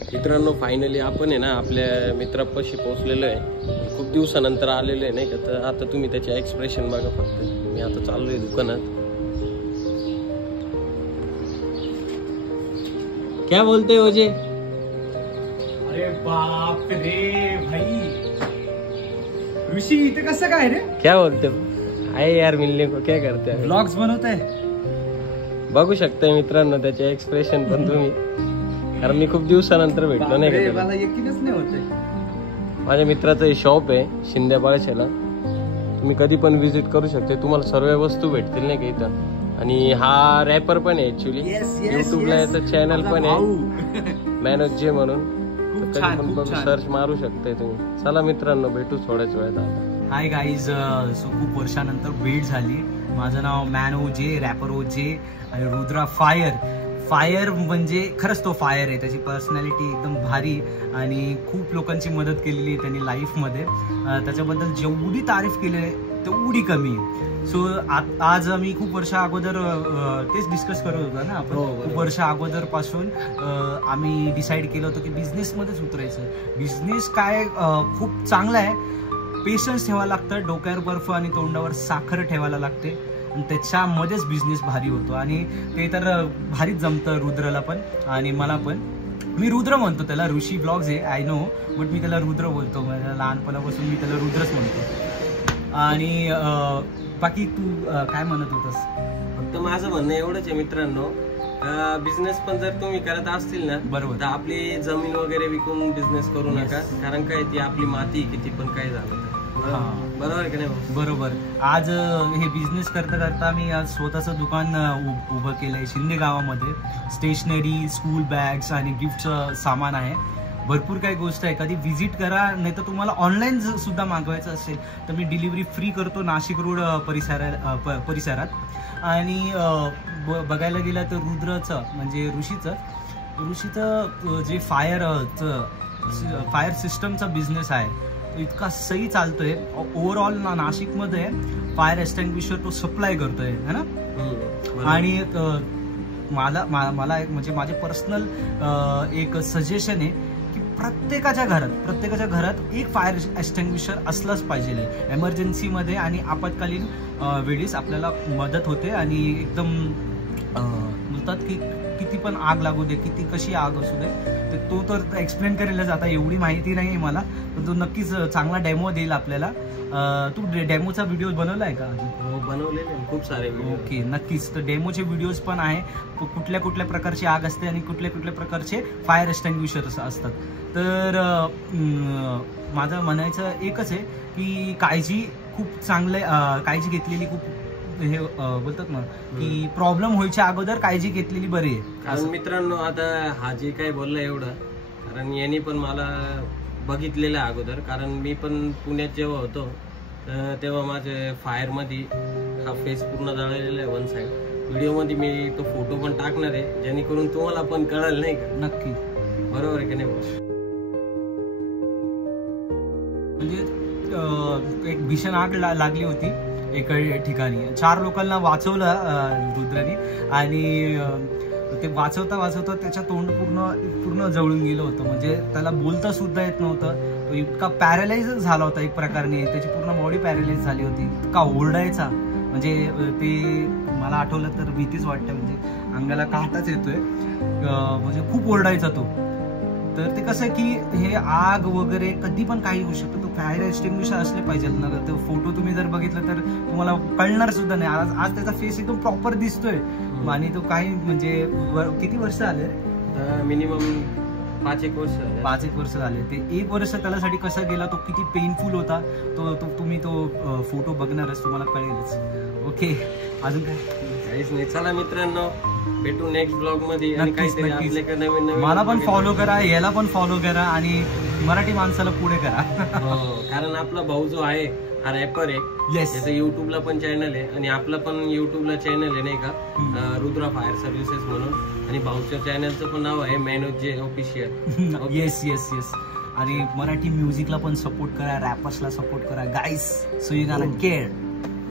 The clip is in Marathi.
मित्रांनो फायनली आपण आहे ना आपल्या मित्रापाशी पोहोचलेलो आहे. खूप दिवसानंतर आलेलो आहे नाही का. तर आता तुम्ही त्याचे एक्सप्रेशन बघा फक्त. मी आता चाललोय दुकानात. क्या बोलते हो जे? अरे बाप रे भाई, ऋषी इथे कसं काय रे? क्या बोलते हो? आहे यार मिलने को क्या करते हैं? ब्लॉग्स बनवत आहे. बघू शकताय मित्रांनो त्याचे एक्सप्रेशन पण तुम्ही, कारण मी खूप दिवसानंतर भेटलो नाही का. मला यकीनच नाही होते. माझ्या मित्राचं हे शॉप आहे शिंदे बाळशाला. तुम्ही कधी पण व्हिजिट करू शकते. तुम्हाला सर्व वस्तू भेटतील नाही का इथं. आणि हा रॅपर पण आहे ऍक्च्युली. युट्यूबला याचं चॅनल पण आहे मॅनोज जे म्हणून. कधी पण बघू सर्च मारू शकताय तुम्ही. चला मित्रांनो भेटू थोड्याच वेळात आता. हाय गाईज, सो खूप वर्षानंतर भेट झाली. माझं नाव मॅनो जे, रॅपर ओ जे आणि रुद्रा फायर म्हणजे खरंच तो फायर आहे. त्याची पर्सनॅलिटी एकदम भारी आणि खूप लोकांची मदत केलेली आहे त्यांनी लाईफमध्ये. त्याच्याबद्दल जेवढी तारीफ केली आहे तेवढी कमी आहे. सो आज आम्ही खूप वर्षा अगोदर तेच डिस्कस करत होतो ना आपण. खूप वर्षा अगोदर पासून आम्ही डिसाईड केलं होतं की बिझनेसमध्येच उतरायचं. बिझनेस काय खूप चांगला आहे. पेशन्स ठेवायला लागतं, डोक्यावर बर्फ आणि तोंडावर साखर ठेवायला लागते आणि त्याच्यामध्येच बिझनेस भारी होतो. आणि ते तर भारीच जमतं रुद्रला पण आणि मला पण. मी रुद्र म्हणतो त्याला. ऋषी ब्लॉग्स आहे आय नो, बट मी त्याला रुद्र बोलतो. माझ्या लहानपणापासून मी त्याला रुद्रच म्हणतो. आणि बाकी तू काय म्हणत होतस? फक्त माझं म्हणणं एवढंच आहे मित्रांनो, बिझनेस पण जर तुम्ही करत असतील ना बरोबर, तर आपली जमीन वगैरे विकून बिझनेस करू नका. कारण काय ती आपली माती किती पण काय झालं बरोबर आहे का नाही? बरोबर. आज हे बिझनेस करता करता मी आज स्वतःचं दुकान उभं केलंय शिंदे गावामध्ये. स्टेशनरी, स्कूल बॅग्स आणि गिफ्टचं सामान आहे. भरपूर काही गोष्ट आहे. कधी व्हिजिट करा, नाही तर तुम्हाला ऑनलाईन सुद्धा मागवायचं असेल तर मी डिलिव्हरी फ्री करतो नाशिक रोड परिसरात. आणि बघायला गेलं तर रुद्रचं म्हणजे ऋषीचं जे फायर सिस्टमचा बिझनेस आहे तो इतका सही चालतोय. ओव्हरऑल नाशिकमध्ये फायर एक्सटिंग्विशर तो सप्लाय करतोय है ना. आणि मला एक म्हणजे माझे पर्सनल एक सजेशन आहे की प्रत्येकाच्या घरात एक फायर एक्सटिंग्विशर असलंच पाहिजे. एमर्जन्सीमध्ये आणि आपत्कालीन वेळेस आपल्याला मदत होते. आणि एकदम बोलतात की किती पण आग लागू दे, किती कशी आग असू दे, तर तो तर एक्सप्लेन करेलच. आता एवढी माहिती नाही मला, पण तो नक्कीच चांगला डेमो देईल आपल्याला. तू डेमोचा व्हिडिओ बनवलाय का? बनवलेले खूप सारे. ओके, नक्कीच. तर डेमोचे व्हिडिओज पण आहे. कुठल्या कुठल्या प्रकारची आग असते आणि कुठल्या कुठल्या प्रकारचे फायर एक्सटिंग्विशर्स असतात. तर माझं म्हणायचं एकच आहे की काळजी घेतलेली खूप हे बोलतात ना की प्रॉब्लेम व्हायच्या अगोदर काळजी घेतलेली बरी आहे. कारण मित्रांनो आता हा जे काही बोलला एवढं, कारण यांनी पण मला बघितलेलं अगोदर. कारण मी पण पुण्यात जेव्हा होतो तेव्हा माझ्या फायरमध्ये हा फेस पूर्ण जळलेला आहे वन साईड. व्हिडिओमध्ये मी तो फोटो पण टाकणार आहे जेणेकरून तुम्हाला पण कळेल नाही का. नक्की, बरोबर आहे की नाही? म्हणजे एक भीषण आग लागली होती एका ठिकाणी. 4 लोकांना वाचवलं रुद्राने. आणि ते वाचवता त्याच्या तोंड पूर्ण जळून गेलं होतं. म्हणजे त्याला बोलता सुद्धा येत नव्हतं. तो इतका पॅरालाइज झाला होता एक प्रकारने. त्याची पूर्ण बॉडी पॅरालाइज झाली होती. इतका ओरडायचा म्हणजे ते मला आठवलं तर भीतीच वाटते. म्हणजे अंगाला काटाच येतोय. म्हणजे खूप ओरडायचा तो. तर ते कसं की हे आग वगैरे कधी पण काही होऊ शकतं. तो फायर एक्सटिंग्विशर असले पाहिजे ना. तो फोटो तुम्ही जर बघितलं तर तुम्हाला कळणार सुद्धा नाही. आज त्याचा फेस एकदम प्रॉपर दिसतोय. आणि तो काही म्हणजे किती वर्ष आले? मिनिमम 5-1 वर्ष झाले. ते 1 वर्ष त्यासाठी कसा गेला, तो किती पेनफुल होता तो तुम्ही तो फोटो बघणारच, तुम्हाला कळेलच. ओके, अजून काहीच नाही. चला मित्रांनो भेटू नेक्स्ट ब्लॉग मध्ये. आणि काहीतरी आपल्याकडे नवीन मला पण फॉलो करा, याला पण फॉलो करा आणि मराठी माणसाला पुढे करा. कारण आपला भाऊ जो आहे हा रॅपर आहे. त्याचं युट्यूबला पण चॅनल आहे आणि आपलं पण युट्यूबला चॅनल आहे नाही का, रुद्रा फायर सर्व्हिसेस म्हणून. आणि भाऊच्या चॅनलचं पण नाव आहे मॅनोज जे ऑफिशियल. येस. आणि मराठी म्युझिकला पण सपोर्ट करा, रॅपर्सला सपोर्ट करा guys. So you got care.